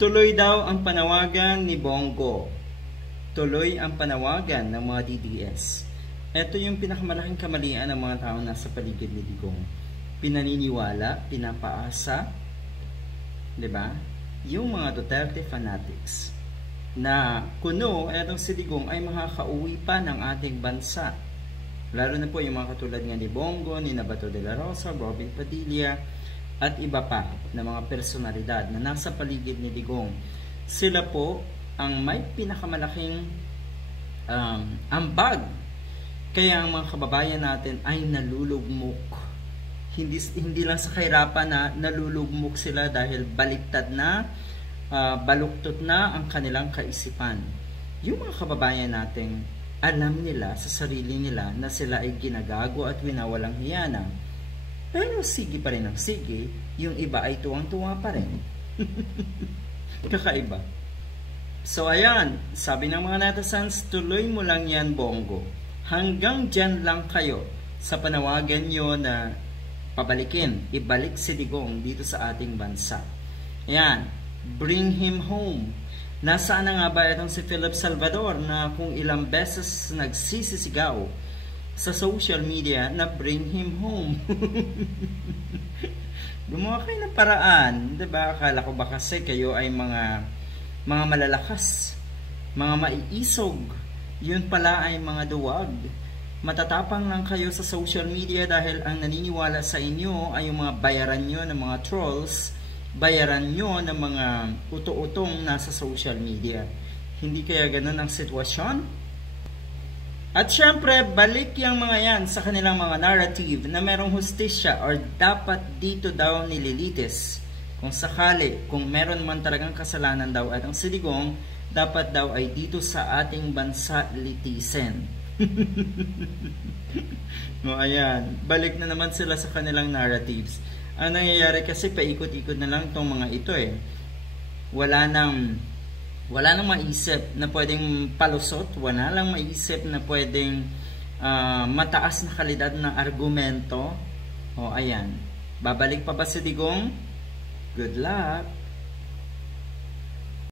Tuloy daw ang panawagan ni Bongo. Tuloy ang panawagan ng mga DDS. Ito yung pinakamalaking kamalian ng mga tao nasa paligid ni Digong. Pinaniniwala, pinapaasa, 'di ba? Yung mga Duterte fanatics na kuno etong si Digong ay makakauwi pa ng ating bansa. Lalo na po yung mga katulad nga ni Bongo, ni Bato de la Rosa, Robin Padilla, at iba pa na mga personalidad na nasa paligid ni Digong. Sila po ang may pinakamalaking ambag. Kaya ang mga kababayan natin ay nalulugmok. Hindi lang sa kahirapan na nalulugmok sila dahil baliktad na, baluktot na ang kanilang kaisipan. Yung mga kababayan natin, alam nila sa sarili nila na sila ay ginagago at winawalang hiya na. Pero sige pa rin ang sige, yung iba ay tuwang-tuwa pa rin. Kakaiba. So ayan, sabi ng mga netizens, tuloy mo lang yan, Bongo. Hanggang dyan lang kayo sa panawagan nyo na pabalikin, ibalik si Digong dito sa ating bansa. Ayan, bring him home. Nasaan na nga ba itong si Philip Salvador na kung ilang beses nagsisisigaw sa social media na bring him home? Gumawa kayo ng paraan, 'di ba? Akala ko ba kasi kayo ay mga malalakas, mga maiisog. Yun pala ay mga duwag. Matatapang lang kayo sa social media dahil ang naniniwala sa inyo ay yung mga bayaran nyo ng mga trolls, bayaran nyo ng mga uto-utong nasa social media. Hindi kaya ganun ang sitwasyon? At syempre, balik yung mga yan sa kanilang mga narrative na merong hustisya or dapat dito daw nililitis. Kung sakali, kung meron man talagang kasalanan daw at ang si Digong, dapat daw ay dito sa ating bansa litisin. No, ayan, balik na naman sila sa kanilang narratives. Ang nangyayari kasi paikot-ikot na lang itong mga ito eh. Wala nang maisip na pwedeng palusot, wala lang maisip na pwedeng mataas na kalidad ng argumento. O ayan, babalik pa ba si Digong? Good luck!